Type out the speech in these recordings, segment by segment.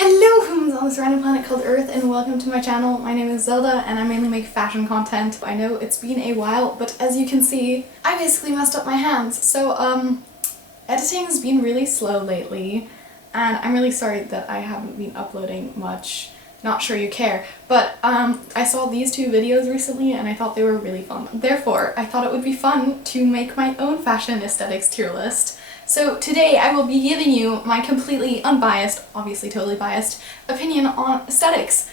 Hello humans on this random planet called Earth, and welcome to my channel. My name is Zelda and I mainly make fashion content. I know it's been a while, but as you can see, I basically messed up my hands. So editing's been really slow lately and I'm really sorry that I haven't been uploading much. Not sure you care, but I saw these two videos recently and I thought they were really fun. Therefore, I thought it would be fun to make my own fashion aesthetics tier list. So today I will be giving you my completely unbiased, obviously totally biased, opinion on aesthetics.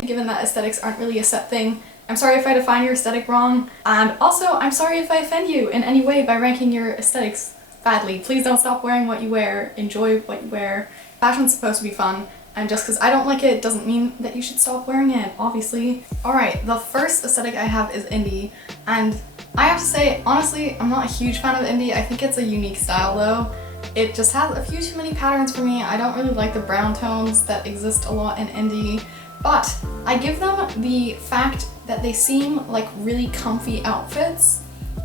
Given that aesthetics aren't really a set thing, I'm sorry if I define your aesthetic wrong, and also I'm sorry if I offend you in any way by ranking your aesthetics badly. Please don't stop wearing what you wear, enjoy what you wear. Fashion's supposed to be fun. And just because I don't like it doesn't mean that you should stop wearing it, obviously. Alright, the first aesthetic I have is indie, and I have to say, honestly, I'm not a huge fan of indie. I think it's a unique style though. It just has a few too many patterns for me. I don't really like the brown tones that exist a lot in indie, but I give them the fact that they seem like really comfy outfits.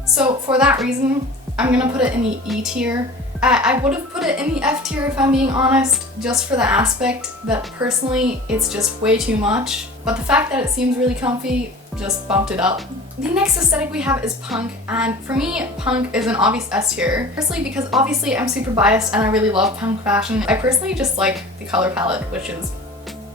So for that reason, I'm gonna put it in the E tier. I would have put it in the F tier if I'm being honest, just for the aspect that personally it's just way too much. But the fact that it seems really comfy just bumped it up. The next aesthetic we have is punk, and for me, punk is an obvious S tier. Firstly, because obviously I'm super biased and I really love punk fashion. I personally just like the color palette, which is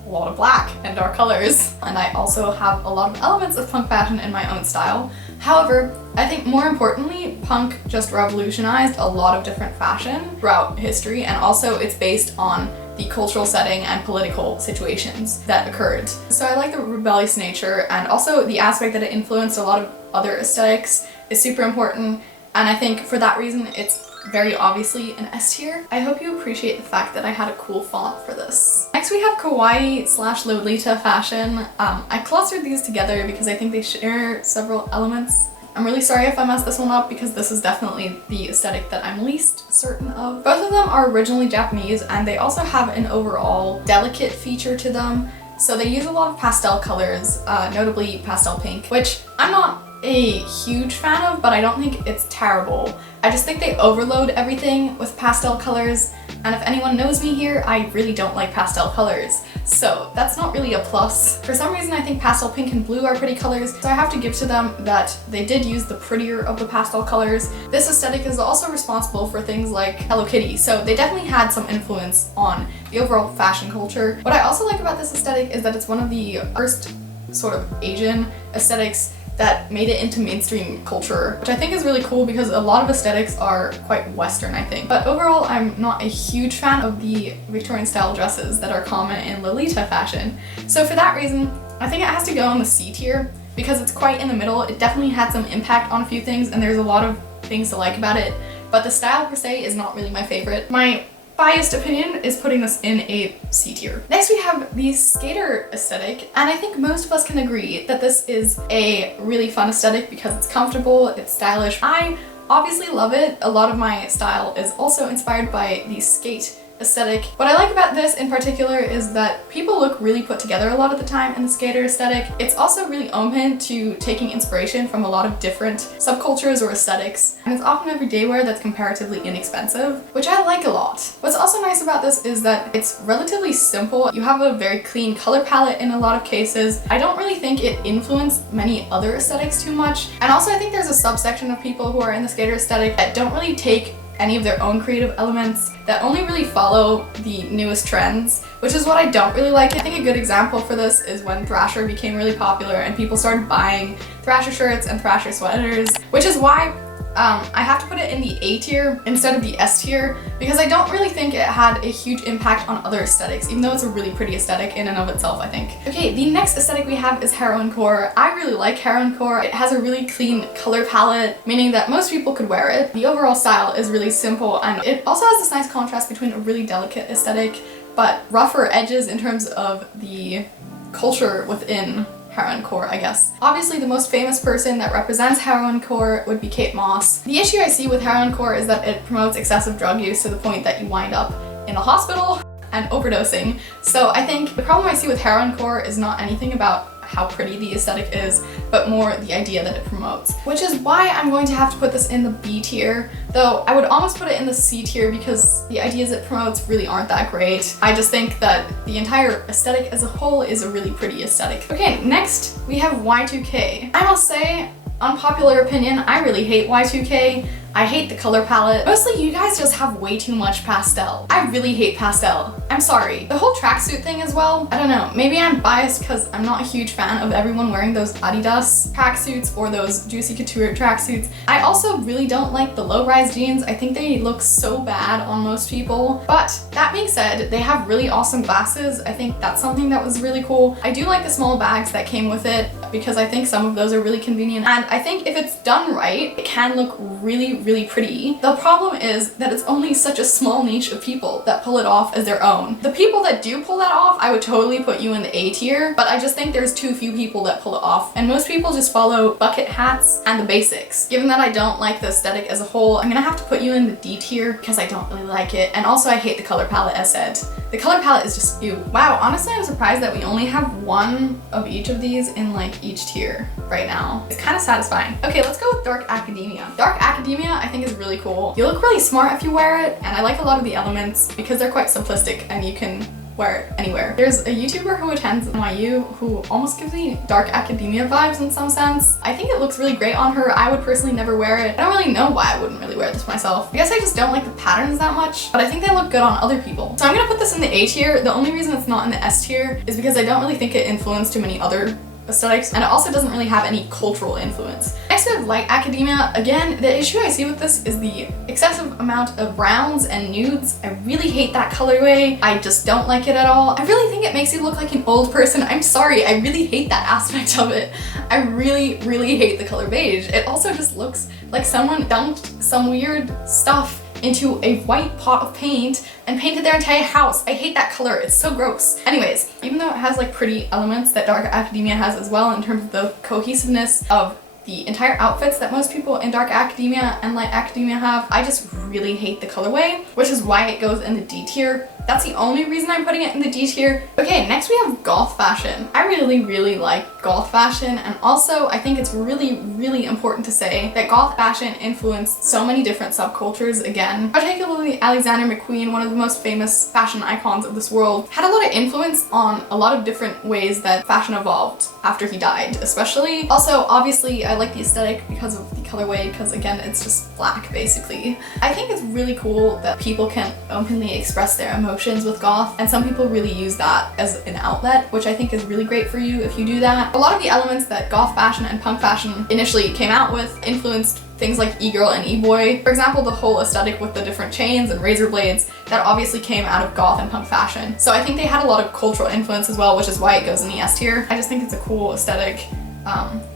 a lot of black and dark colors. And I also have a lot of elements of punk fashion in my own style. However, I think more importantly, punk just revolutionized a lot of different fashion throughout history, and also it's based on the cultural setting and political situations that occurred. So I like the rebellious nature, and also the aspect that it influenced a lot of other aesthetics is super important, and I think for that reason it's very obviously an S tier. I hope you appreciate the fact that I had a cool font for this. Next we have kawaii / lolita fashion. I clustered these together because I think they share several elements. I'm really sorry if I messed this one up because this is definitely the aesthetic that I'm least certain of. Both of them are originally Japanese and they also have an overall delicate feature to them. So they use a lot of pastel colors, notably pastel pink, which I'm not a huge fan of, but I don't think it's terrible. I just think they overload everything with pastel colors, and if anyone knows me here, I really don't like pastel colors. So that's not really a plus. For some reason I think pastel pink and blue are pretty colors, so I have to give to them that they did use the prettier of the pastel colors. This aesthetic is also responsible for things like Hello Kitty, so they definitely had some influence on the overall fashion culture. What I also like about this aesthetic is that it's one of the first sort of Asian aesthetics that made it into mainstream culture, which I think is really cool because a lot of aesthetics are quite Western, I think. But overall, I'm not a huge fan of the Victorian style dresses that are common in Lolita fashion. So for that reason, I think it has to go in the C tier because it's quite in the middle. It definitely had some impact on a few things and there's a lot of things to like about it, but the style per se is not really my favorite. My biased opinion is putting this in a C tier. Next we have the skater aesthetic, and I think most of us can agree that this is a really fun aesthetic because it's comfortable, it's stylish. I obviously love it. A lot of my style is also inspired by the skate aesthetic. What I like about this in particular is that people look really put together a lot of the time in the skater aesthetic. It's also really open to taking inspiration from a lot of different subcultures or aesthetics, and it's often everyday wear that's comparatively inexpensive, which I like a lot. What's also nice about this is that it's relatively simple. You have a very clean color palette in a lot of cases. I don't really think it influenced many other aesthetics too much, and also I think there's a subsection of people who are in the skater aesthetic that don't really take any of their own creative elements, that only really follow the newest trends, which is what I don't really like. I think a good example for this is when Thrasher became really popular and people started buying Thrasher shirts and Thrasher sweaters, which is why I have to put it in the A tier instead of the S tier because I don't really think it had a huge impact on other aesthetics, even though it's a really pretty aesthetic in and of itself, I think. Okay, the next aesthetic we have is heroin core. I really like heroin core. It has a really clean color palette, meaning that most people could wear it. The overall style is really simple, and it also has this nice contrast between a really delicate aesthetic but rougher edges in terms of the culture within heroin core, I guess. Obviously the most famous person that represents heroin core would be Kate Moss. The issue I see with heroin core is that it promotes excessive drug use to the point that you wind up in a hospital and overdosing. So I think the problem I see with heroin core is not anything about how pretty the aesthetic is, but more the idea that it promotes. Which is why I'm going to have to put this in the B tier, though I would almost put it in the C tier because the ideas it promotes really aren't that great. I just think that the entire aesthetic as a whole is a really pretty aesthetic. Okay, next we have Y2K. I must say, unpopular opinion, I really hate Y2K. I hate the color palette. Mostly you guys just have way too much pastel. I really hate pastel. I'm sorry. The whole tracksuit thing as well, I don't know, maybe I'm biased because I'm not a huge fan of everyone wearing those Adidas tracksuits or those Juicy Couture tracksuits. I also really don't like the low-rise jeans. I think they look so bad on most people. But that being said, they have really awesome glasses. I think that's something that was really cool. I do like the small bags that came with it because I think some of those are really convenient. And I think if it's done right, it can look really pretty. The problem is that it's only such a small niche of people that pull it off as their own. The people that do pull that off, I would totally put you in the A tier, but I just think there's too few people that pull it off, and most people just follow bucket hats and the basics. Given that I don't like the aesthetic as a whole, I'm gonna have to put you in the D tier because I don't really like it, and also I hate the color palette as said. The color palette is just ew. Wow, honestly I'm surprised that we only have one of each of these in like each tier right now. It's kind of satisfying. Okay, let's go with Dark Academia. Dark Academia I think is really cool. You look really smart if you wear it, and I like a lot of the elements because they're quite simplistic and you can wear it anywhere. There's a YouTuber who attends NYU who almost gives me Dark Academia vibes in some sense. I think it looks really great on her. I would personally never wear it. I don't really know why I wouldn't really wear this myself. I guess I just don't like the patterns that much, but I think they look good on other people. So I'm gonna put this in the A tier. The only reason it's not in the S tier is because I don't really think it influenced too many other aesthetics, and it also doesn't really have any cultural influence. Next we have Light Academia. Again, the issue I see with this is the excessive amount of browns and nudes. I really hate that colorway. I just don't like it at all. I really think it makes you look like an old person. I'm sorry, I really hate that aspect of it. I really hate the color beige. It also just looks like someone dumped some weird stuff into a white pot of paint and painted their entire house. I hate that color, it's so gross. Anyways, even though it has like pretty elements that Dark Academia has as well in terms of the cohesiveness of the entire outfits that most people in Dark Academia and Light Academia have, I just really hate the colorway, which is why it goes in the D tier. That's the only reason I'm putting it in the D tier. Okay, next we have Goth Fashion. I really like Goth Fashion, and also I think it's really important to say that Goth Fashion influenced so many different subcultures again. Particularly Alexander McQueen, one of the most famous fashion icons of this world, had a lot of influence on a lot of different ways that fashion evolved after he died, especially. Also, obviously, I like the aesthetic because of the colorway, because again, it's just black basically. I think it's really cool that people can openly express their emotions with goth, and some people really use that as an outlet, which I think is really great for you if you do that. A lot of the elements that goth fashion and punk fashion initially came out with influenced things like e-girl and e-boy. For example, the whole aesthetic with the different chains and razor blades, that obviously came out of goth and punk fashion. So I think they had a lot of cultural influence as well, which is why it goes in the S tier. I just think it's a cool aesthetic.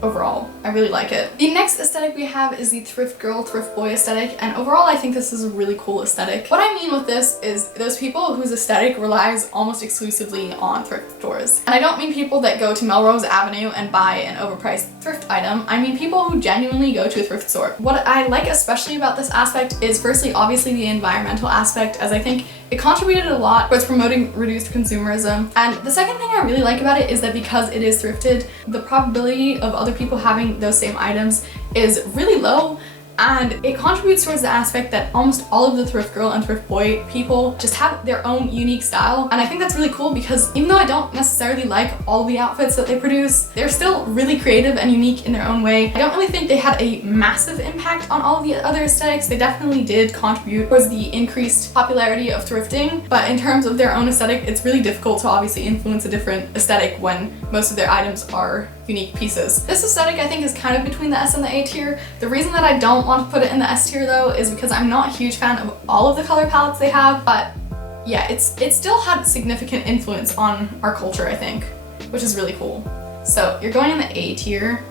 Overall, I really like it. The next aesthetic we have is the thrift girl, thrift boy aesthetic, and overall I think this is a really cool aesthetic. What I mean with this is those people whose aesthetic relies almost exclusively on thrift stores. And I don't mean people that go to Melrose Avenue and buy an overpriced thrift item. I mean people who genuinely go to a thrift store. What I like especially about this aspect is firstly obviously the environmental aspect, as I think it contributed a lot towards promoting reduced consumerism. And the second thing I really like about it is that because it is thrifted, the probability of other people having those same items is really low, and it contributes towards the aspect that almost all of the thrift girl and thrift boy people just have their own unique style. And I think that's really cool because even though I don't necessarily like all of the outfits that they produce, they're still really creative and unique in their own way. I don't really think they had a massive impact on all of the other aesthetics. They definitely did contribute towards the increased popularity of thrifting, but in terms of their own aesthetic, it's really difficult to obviously influence a different aesthetic when most of their items are unique pieces. This aesthetic I think is kind of between the S and the A tier. The reason that I don't want to put it in the S tier though is because I'm not a huge fan of all of the color palettes they have, but yeah, it still had significant influence on our culture, I think, which is really cool. So you're going in the A tier.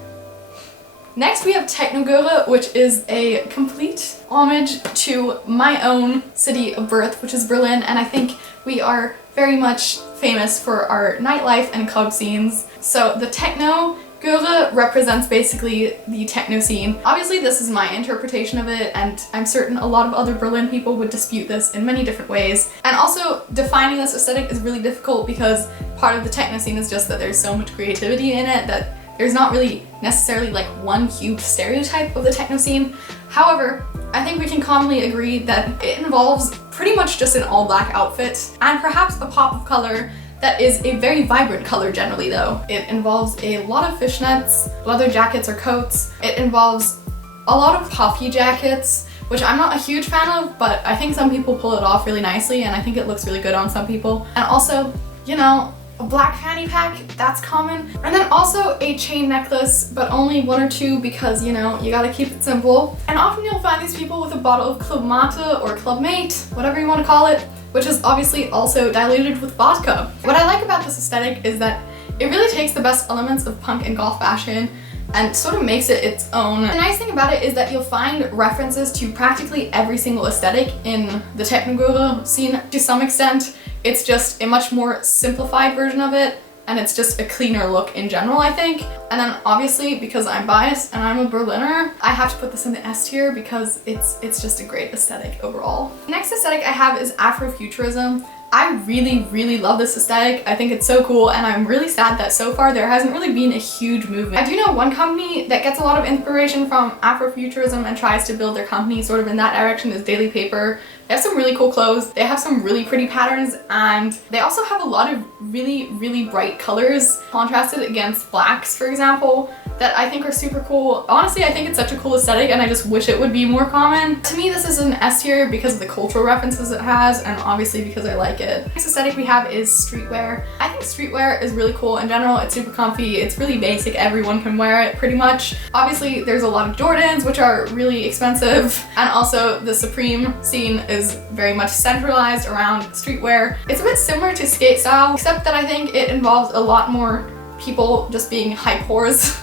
Next we have Techno, which is a complete homage to my own city of birth, which is Berlin, and I think we are very much famous for our nightlife and club scenes. So the techno Göre represents basically the techno scene. Obviously this is my interpretation of it, and I'm certain a lot of other Berlin people would dispute this in many different ways. And also defining this aesthetic is really difficult because part of the techno scene is just that there's so much creativity in it that there's not really necessarily like one huge stereotype of the techno scene. However, I think we can commonly agree that it involves pretty much just an all black outfit and perhaps a pop of color that is a very vibrant color generally though. It involves a lot of fishnets, leather jackets or coats. It involves a lot of puffy jackets, which I'm not a huge fan of, but I think some people pull it off really nicely and I think it looks really good on some people. And also, you know, a black fanny pack, that's common. And then also a chain necklace, but only one or two because, you know, you gotta keep it simple. And often you'll find these people with a bottle of Club Mate or Club Mate, whatever you want to call it, which is obviously also diluted with vodka. What I like about this aesthetic is that it really takes the best elements of punk and goth fashion and sort of makes it its own. The nice thing about it is that you'll find references to practically every single aesthetic in the Techno scene to some extent. It's just a much more simplified version of it, and it's just a cleaner look in general, I think. And then obviously, because I'm biased and I'm a Berliner, I have to put this in the S tier because it's just a great aesthetic overall. The next aesthetic I have is afrofuturism. I really love this aesthetic. I think it's so cool, and I'm really sad that so far there hasn't really been a huge movement. I do know one company that gets a lot of inspiration from afrofuturism and tries to build their company sort of in that direction is Daily Paper. They have some really cool clothes, they have some really pretty patterns, and they also have a lot of really bright colors contrasted against blacks, for example, that I think are super cool. Honestly, I think it's such a cool aesthetic and I just wish it would be more common. To me, this is an S tier because of the cultural references it has and obviously because I like it. Next aesthetic we have is streetwear. I think streetwear is really cool in general. It's super comfy, it's really basic, everyone can wear it pretty much. Obviously, there's a lot of Jordans, which are really expensive, and also the Supreme scene is very much centralized around streetwear. It's a bit similar to skate style, except that I think it involves a lot more people just being hype whores.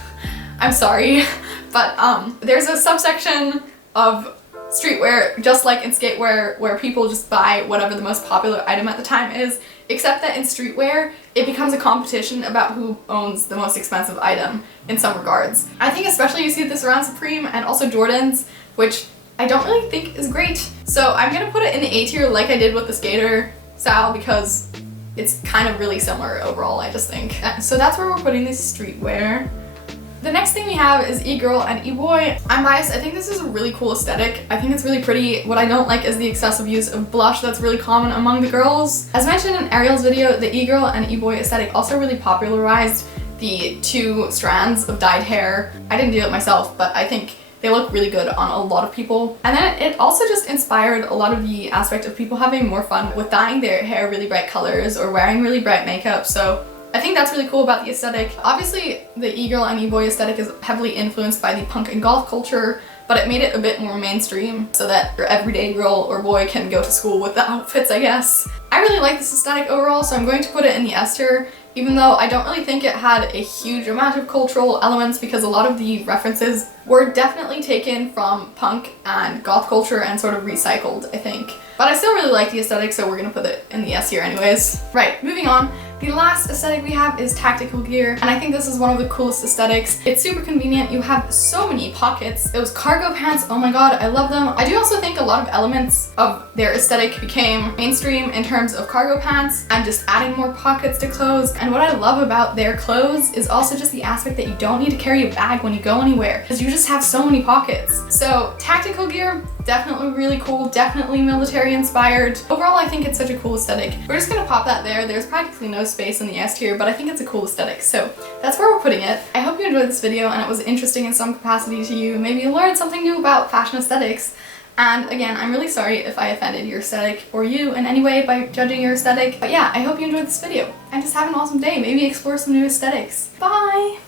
I'm sorry, but there's a subsection of streetwear, just like in skatewear, where people just buy whatever the most popular item at the time is, except that in streetwear, it becomes a competition about who owns the most expensive item in some regards. I think especially you see this around Supreme and also Jordans, which I don't really think is great. So I'm gonna put it in the A tier like I did with the skater style because it's kind of really similar overall, I just think. So that's where we're putting this streetwear. The next thing we have is e-girl and e-boy. I'm biased, I think this is a really cool aesthetic. I think it's really pretty. What I don't like is the excessive use of blush that's really common among the girls. As mentioned in Ariel's video, the e-girl and e-boy aesthetic also really popularized the two strands of dyed hair. I didn't do it myself, but I think they look really good on a lot of people. And then it also just inspired a lot of the aspect of people having more fun with dyeing their hair really bright colors or wearing really bright makeup. So I think that's really cool about the aesthetic. Obviously, the e-girl and e-boy aesthetic is heavily influenced by the punk and goth culture, but it made it a bit more mainstream so that your everyday girl or boy can go to school with the outfits, I guess. I really like this aesthetic overall, so I'm going to put it in the S tier, even though I don't really think it had a huge amount of cultural elements because a lot of the references were definitely taken from punk and goth culture and sort of recycled, I think. But I still really like the aesthetic, so we're gonna put it in the S tier anyways. Right, moving on. The last aesthetic we have is tactical gear, and I think this is one of the coolest aesthetics. It's super convenient, you have so many pockets. Those cargo pants, oh my god, I love them. I do also think a lot of elements of their aesthetic became mainstream in terms of cargo pants and just adding more pockets to clothes. And what I love about their clothes is also just the aspect that you don't need to carry a bag when you go anywhere, because you just have so many pockets. So tactical gear, definitely really cool, definitely military inspired. Overall, I think it's such a cool aesthetic. We're just gonna pop that there. There's practically no space in the S tier, but I think it's a cool aesthetic, so that's where we're putting it. I hope you enjoyed this video and it was interesting in some capacity to you. Maybe you learned something new about fashion aesthetics. And again, I'm really sorry if I offended your aesthetic or you in any way by judging your aesthetic. But yeah, I hope you enjoyed this video and just have an awesome day. Maybe explore some new aesthetics. Bye!